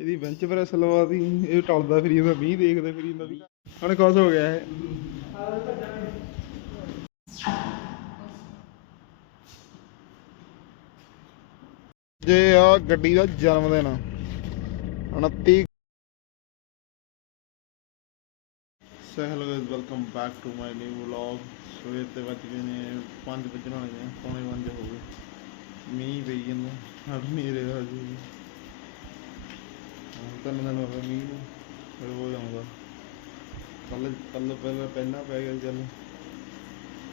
ਇਹਦੀ bench press ਲਵਾਤੀ ਇਹ ਟਲਦਾ ਫਿਰੀ ਜਾਂਦਾ, ਮੀਂਹ ਦੇਖਦਾ ਫਿਰੀ ਜਾਂਦਾ ਵੀ ਹੁਣ ਕੁਛ ਹੋ ਗਿਆ ਇਹ। ਜੇ ਆ ਗੱਡੀ ਦਾ ਜਨਮ ਦਿਨ 29 Sahil guys welcome back to my new vlog ਸਵੇਰ ਤੇ ਵੱਜ ਗਏ ਨੇ 5 ਵਜਣ ਵਾਲੇ ਨੇ, ਪੌਣੇ 5 ਹੋ ਗਏ। ਮੀਂਹ ਪਈ ਜਾਂਦਾ ਹਟ ਨਹੀਂ ਰਿਹਾ ਜੀ। ਤਿੰਨ ਦਿਨ ਹੋ ਗਏ ਮੀਂਹ ਨੂੰ ਫਿਰ ਹੋ ਕੱਲ ਕੱਲ ਪਹਿਲਾਂ ਪਹਿਲਾਂ ਪੈ ਗਿਆ ਚੱਲ।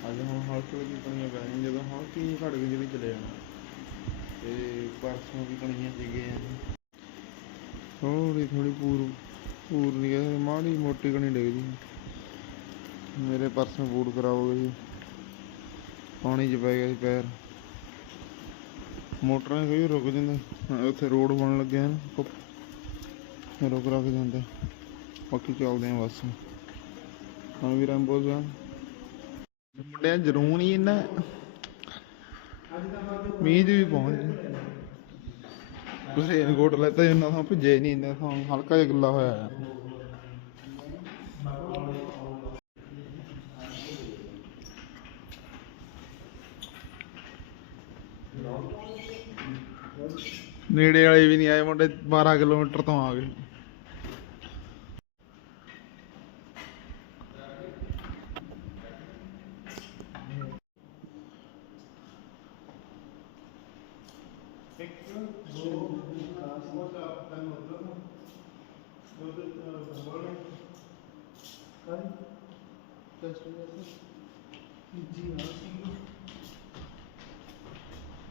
ਅੱਜ ਹੁਣ ਹਲਕੀ ਜਿਹੀ ਕਣੀਆਂ ਪੈ ਰਹੀਆਂ, ਜਦੋਂ ਹਲਕੀ ਜਿਹੀ ਘੜ ਗਈ ਜਿਹੜੀ ਚਲੇ ਜਾਣਾ। ਤੇ ਪਰਸੋਂ ਵੀ ਕਣੀਆਂ ਸੀਗੇ ਥੋੜੀ ਥੋੜੀ ਪੂਰ ਪੂਰ ਨਹੀਂ ਗਏ ਮਾੜੀ ਮੋਟੀ ਕਣੀ ਡਿੱਗਦੀ ਮੇਰੇ ਪਰਸੋਂ ਬੂਟ ਖਰਾਬ ਹੋ ਗਏ ਸੀ। ਪਾਣੀ 'ਚ ਪੈ ਗਿਆ ਸੀ ਪੈਰ। ਮੋਟਰਾਂ ਕਈ ਰੁਕ ਜਾਂਦੇ। ਉੱਥੇ ਰੋਡ ਬਣ ਲੱਗਿਆ ਨਾ ਰੁਕ ਰੁਕ ਜਾਂਦੇ। ਬਾਕੀ ਚੱਲਦੇ ਆ ਬਸ। ਹੁਣ ਵੀ ਰੈਂਬੋ ਜਾ ਮੁੰਡਿਆਂ ਜਰੂਰ ਹੀ ਇਹਨਾਂ ਮੀਂਹ ਵੀ ਪਹੁੰਚ ਤੁਸੀਂ ਰੇਨਕੋਟ ਲੈਤਾ ਇਹਨਾਂ ਤੋਂ ਭਿੱਜੇ ਨਹੀਂ, ਇਹਨਾਂ ਤੋਂ ਹਲਕਾ ਜਿਹਾ ਗਿੱਲਾ ਹੋਇਆ ਹੈ ਨੇੜੇ ਵਾਲੇ ਵੀ ਨਹੀਂ ਆਏ ਮੁੰਡੇ 12 ਕਿਲੋਮੀਟਰ ਤੋਂ ਆ ਗਏ।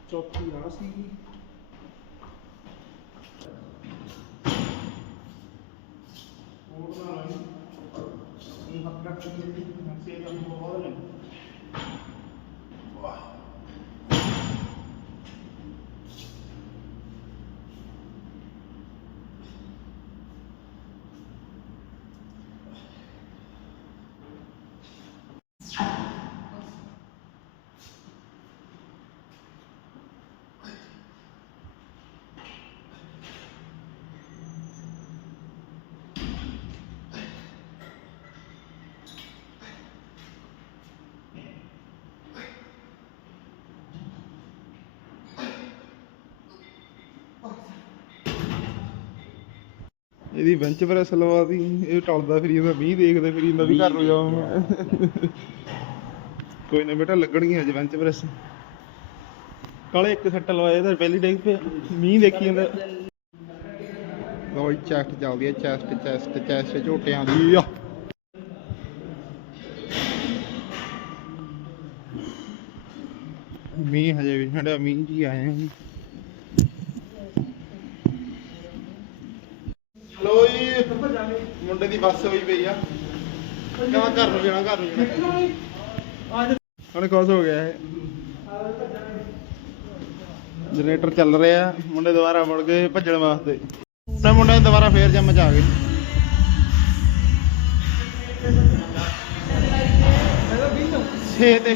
ਚੌਥੀ ਆ ਸੀ ਇਹ ਹੱਥ ਰੱਖ ਕੇ ਤੇ ਸੇ ਕੰਮ ਬਹੁਤ ਨੇ ਇਹਦੀ ਬੈਂਚ ਪ੍ਰੈਸ ਲਵਾਤੀ ਇਹ ਟਲਦਾ ਫਿਰੀ ਜਾਂਦਾ ਮੀਂਹ ਦੇਖਦਾ ਫਿਰੀ ਜਾਂਦਾ ਵੀ ਘਰ ਨੂੰ ਜਾਵਾਂ ਕੋਈ ਨਾ ਬੇਟਾ ਲੱਗਣਗੀਆਂ ਅੱਜ ਬੈਂਚ ਪ੍ਰੈਸ ਕਾਲੇ ਇੱਕ ਸੱਟ ਲਵਾਇਆ ਤਾਂ ਪਹਿਲੀ ਡੇਗ ਪਿਆ ਮੀਂਹ ਦੇਖੀ ਜਾਂਦਾ। ਰੋਈ ਚੈਸਟ ਚੱਲਦੀ ਹੈ ਚੈਸਟ ਚੈਸਟ ਚੈਸਟ ਝੋਟਿਆਂ ਦੀ ਆ ਮੀਂਹ ਹਜੇ ਵੀ ਸਾਡਾ ਮੀਂਹ ਜੀ ਆਏ ਹਾਂ ਲੋ ਜੀ ਮੁੰਡੇ ਦੀ ਬੱਸ ਹੋਈ ਪਈ ਆ। ਕਹਿੰਦਾ ਘਰ ਨੂੰ ਜਾਣਾ ਘਰ ਨੂੰ ਜਾਣਾ। ਹੁਣ ਹੋ ਗਿਆ ਇਹ। ਜਨਰੇਟਰ ਚੱਲ ਰਿਹਾ ਮੁੰਡੇ ਦੁਬਾਰਾ ਮੁੜ ਗਏ ਭੱਜਣ ਵਾਸਤੇ। ਤੇ ਮੁੰਡੇ ਦੁਬਾਰਾ ਫੇਰ ਜੰਮ ਚ ਆ ਗਏ। ਛੇ ਤੇ।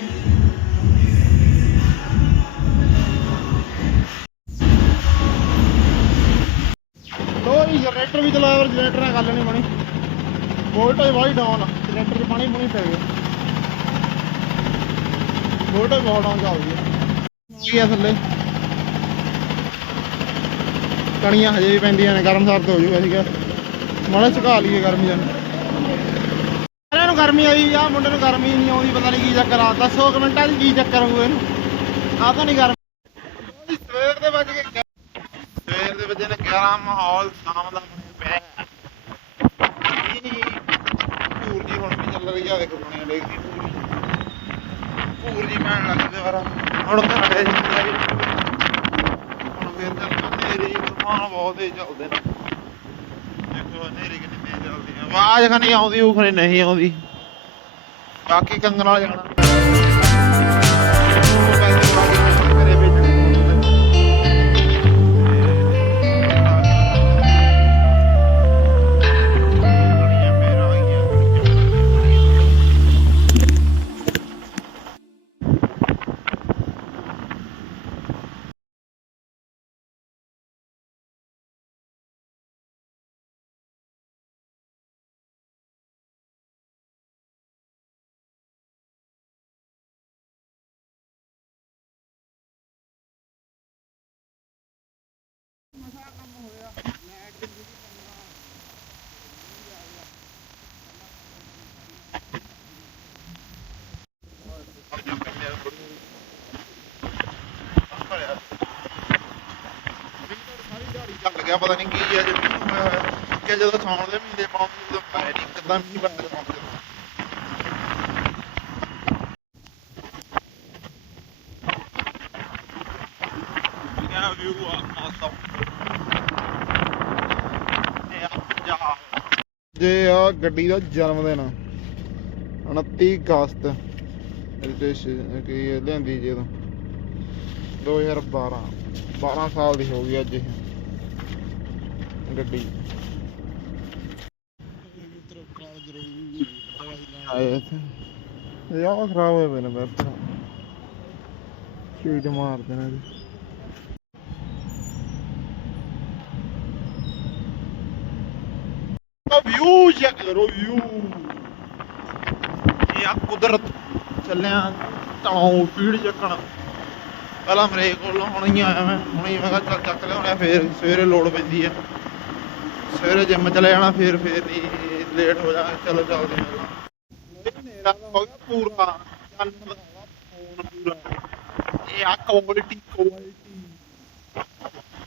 ਜਨਰੇਟਰ ਵੀ ਚਲਾਇਆ ਪਰ ਜਨਰੇਟਰ ਨਾਲ ਗੱਲ ਨਹੀਂ ਬਣੀ। ਵੋਲਟੇਜ ਵਾਈ ਡਾਊਨ ਜਨਰੇਟਰ 'ਚ ਪਾਣੀ ਪੂਣੀ ਪੈ ਗਿਆ। ਵੋਲਟੇਜ ਬਹੁਤ ਡਾਊਨ ਚੱਲਦੀ ਹੈ ਕੀ ਆ ਥੱਲੇ? ਕਣੀਆਂ ਹਜੇ ਵੀ ਪੈਂਦੀਆਂ ਨੇ, ਗਰਮ ਸਰਦ ਹੋ ਜੂਗਾ ਸੀਗਾ ਮਾੜਾ ਸੁਕਾ ਲਈਏ ਗਰਮੀ ਦਾ। ਸਾਰਿਆਂ ਨੂੰ ਗਰਮੀ ਆਈ ਆ ਮੁੰਡੇ ਨੂੰ ਗਰਮੀ ਨਹੀਂ ਆਉਂਦੀ, ਪਤਾ ਨਹੀਂ ਕੀ ਚੱਕਰ ਆ। ਦੱਸੋ ਕਮੈਂਟਾਂ 'ਚ ਕੀ ਚੱਕਰ ਹੋਊ ਇਹਨੂੰ। ਆ ਤਾਂ ਨਹੀਂ ਗਰਮੀ। ਸਵੇਰ ਦੇ ਵੱਜ ਕੇ ਸਵੇਰ ਦੇ ਵਜੇ ਨੇ 11 ਮਾਹੌਲ ਸ਼ਾਮ ਦਾ। ਬਣਿਆ ਪਿਆ ਹੈ। ਇਹ ਪੂਰ ਜੀ ਹੁਣ ਵੀ ਚੱਲ ਦੇਖਦੀ ਪੂਰ ਪੂਰ ਜੀ ਪੈਣ ਲੱਗ ਗਈ ਦੁਬਾਰਾ ਹੁਣ ਘਟੇ ਜੀ। ਹੁਣ ਫੇਰ ਚੱਲ ਹਨੇਰੀ ਤੂਫਾਨ ਬਹੁਤ ਤੇਜ਼ ਚੱਲਦੇ ਨੇ। ਦੇਖੋ ਹਨੇਰੀ ਕਿੰਨੀ ਤੇਜ਼ ਚੱਲਦੀ ਆਵਾਜ਼ ਖਾਨੀ ਆਉਂਦੀ, ਉਹ ਖਰੇ ਨਹੀਂ ਆਉਂਦੀ। ਬਾਕੀ ਕੰਗਣ ਨਾਲ ਜਾਣਾ। ਮਸਾ ਪਤਾ ਨਹੀਂ ਕੀ ਹੈ ਜੇ ਹੋਇਆ ਹੋਇਆ ਕਿ ਜਦੋਂ ਸੌਣ ਦੇ ਮਹੀਨੇ ਪਾਉਂਦੇ ਉਦੋਂ ਪਾਇਆ ਨਹੀਂ ਕਿਦਾਂ ਮੀਂਹ ਪੈਂਦਾ ਸੌਣ ਦੇ ਕਿਆ ਵਿਊ ਆ, ਮੌਸਮ ਇਹ ਆ ਪੰਜਾਬ ਆ ਗੱਡੀ ਦਾ ਜਨਮ ਦਿਨ 29 ਅਗਸਤ, ਰਜਿਸਟ੍ਰੇਸ਼ਨ ਕੀ ਇਹ ਲਿਆਂਦੀ 2012 12 ਸਾਲ ਦੀ ਹੋ ਗਈ ਅੱਜ ਇਹ ਗੱਡੀ। ਆਏ ਖਰਾਬ ਹੋਏ ਪਏ ਨੇ ਬਿਹਤਰ ਚੀਜ਼ ਮਾਰ ਦੇਣਾ ਜੀ। ਵਿਊ ਚੈੱਕ ਕਰੋ ਵਿਊ ਇਹ ਆ ਕੁਦਰਤ। ਚੱਲਿਆ ਤਾਂ ਪੀੜ ਚੱਕਣ। ਪਹਿਲਾਂ ਮੇਰੇ ਕੋਲ ਹੁਣ ਹੀ ਆਇਆ ਮੈਂ ਹੁਣ ਹੀ ਮੈਂ ਕਿਹਾ ਚੱਲ ਚੱਕ ਲਿਆਉਣਾ ਫੇਰ ਸਵੇਰੇ ਲੋੜ ਪੈਂਦੀ ਆ। ਸਵੇਰੇ ਜਿੰਮ ਚਲੇ ਜਾਣਾ ਫੇਰ ਫੇਰ ਨਹੀਂ ਲੇਟ ਹੋ ਜਾਣਾ, ਚਲੋ ਚੱਲਦੇ ਹਾਂ ਮੇਰਾ ਹੋ ਗਿਆ ਪੂਰਾ। ਚੰਨ ਦਾ ਫੋਨ ਪੂਰਾ। ਇਹ ਆ ਕੁਆਲਿਟੀ ਕੁਆਲਿਟੀ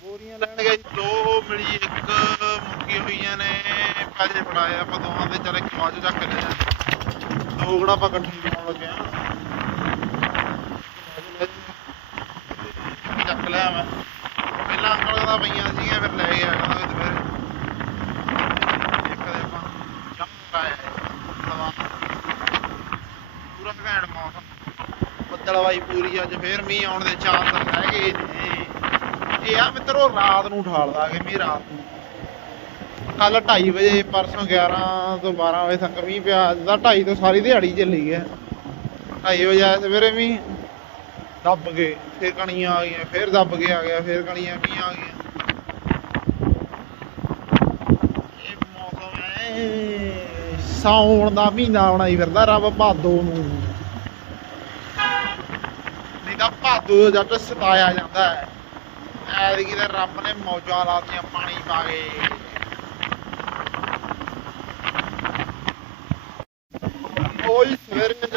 ਬੋਰੀਆਂ ਲੈਣ ਗਏ, ਦੋ ਮਿਲੀ ਇੱਕ। ਚੁੱਕੀ ਹੋਈਆਂ ਨੇ? ਪੈਸੇ ਫੜਾਏ ਆਪਾਂ ਦੋਵਾਂ ਦੇ, ਚੱਲ ਇੱਕ ਬਾਜੂ ਚੱਕ ਲੈ ਦੋ ਗੜਾ ਆਪਾਂ ਇਕੱਠੇ ਲਾਉਣ ਲੱਗੇ ਆ ਚੱਕ ਲਿਆ ਮੈਂ। ਪਹਿਲਾਂ ਅੰਕਲ ਕਹਿੰਦਾ ਪਈਆਂ ਸੀਗੀਆਂ, ਫਿਰ ਲੈ ਗਿਆ ਕਹਿੰਦਾ ਵੀ ਦੁਪਹਿਰੇ। ਇੱਕ ਦੇ ਆਪਾਂ ਜੰਮ ਆਇਆ ਹਵਾ ਪੂਰਾ ਘੈਂਟ ਮੌਸਮ। ਬੱਦਲਵਾਈ ਪੂਰੀ ਅੱਜ ਫੇਰ ਮੀਂਹ ਆਉਣ ਦੇ ਚਾਂਸ ਹੈਗੇ ਨੇ। ਇਹ ਆ ਮਿੱਤਰੋ, ਰਾਤ ਨੂੰ ਠਾਲਦਾ ਕਿ ਮੀਂਹ ਰਾਤ ਨੂੰ। ਕੱਲ 2:30 ਵਜੇ, ਪਰਸੋਂ 11 ਤੋਂ 12 ਵਜੇ ਤੱਕ ਮੀਂਹ ਪਿਆ। ਅੱਜ ਦਾ 2:30 ਤੋਂ ਸਾਰੀ ਦਿਹਾੜੀ ਚੱਲੀ ਗਿਆ 2:30 ਵਜੇ ਆਇਆ ਸਵੇਰੇ ਮੀਂਹ, ਦੱਬ ਗਏ, ਫਿਰ ਕਣੀਆਂ ਆ ਗਈਆਂ, ਫਿਰ ਦੱਬ ਕੇ ਆ ਗਿਆ, ਫਿਰ ਕਣੀਆਂ, ਮੀਂਹ ਆ ਗਈਆਂ। ਇਹ ਮੌਸਮ ਹੈ, ਸਾਉਣ ਦਾ ਮਹੀਨਾ ਆਉਣਾ ਹੀ ਫਿਰਦਾ ਰੱਬ ਭਾਦੋ ਨੂੰ। ਨਹੀਂ ਤਾਂ ਭਾਦੋ ਦਾ ਜੱਟ ਸਤਾਇਆ ਜਾਂਦਾ ਹੈ। ਐਤਕੀ ਤੇ ਰੱਬ ਨੇ ਮੌਜਾਂ ਲਾਤੀਆਂ, ਪਾਣੀ ਪਾ ਕੇ ਕੋਈ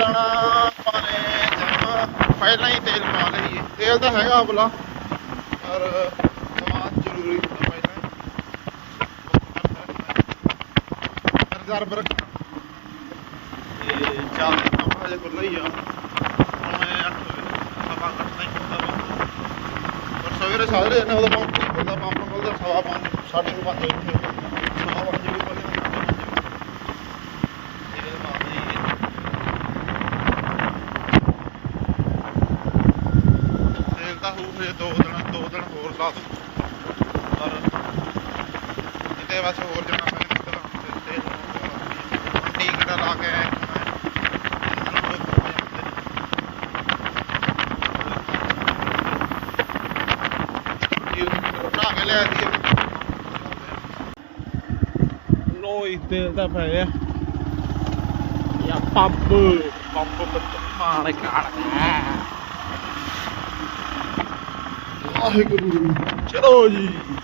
ਸਵੇਰੇ ਜਾਣਾ ਪਾਣੇ ਜਾਣਾ ਪਹਿਲਾਂ ਹੀ ਤੇਲ ਪਾ ਲਈਏ। ਤੇਲ ਤਾਂ ਹੈਗਾ ਬਲਾ ਪਰ ਸਮਾਨ ਜ਼ਰੂਰੀ ਹੁੰਦਾ ਪਹਿਲਾਂ ਰਿਜ਼ਰਵ ਰੱਖਣਾ। ਇਹ ਚੱਲ ਕੰਮ ਹਜੇ ਖੁੱਲ੍ਹਾ ਹੀ ਆ। ਮੈਂ 8 ਵਜੇ ਸਵਾ ਸਵੇਰੇ ਸਾਰੇ ਨੇ ਉਹਦਾ ਪੰਪ ਨਹੀਂ ਪੰਪ ਖੁੱਲ੍ਹਦਾ ਸਵਾ ਪੰਜ ਸਾਢੇ ਪੰਜ ਸਵਾ ਪੰਜ ਵਜੇ ਕੋਲ ਇਹਦੇ ਬਾਅਦ ਹੀ ਤੇਲ ਤਾਂ ਹੋਊ ਹਜੇ ਦੋ ਦਿਨ ਦੋ ਦਿਨ ਹੋਰ ਲਾ ਦੂੰ ਪਰ ਕਿਤੇ ਬਸ ਹੋਰ ਜਾਣਾ ਮੈਂ ਨਿਕਲ ਤੇਲ ਮੰਡੀ ਕਿਹੜਾ ਲਾ ਵਾਹਿਗੁਰੂ ਚਲੋ ਜੀ।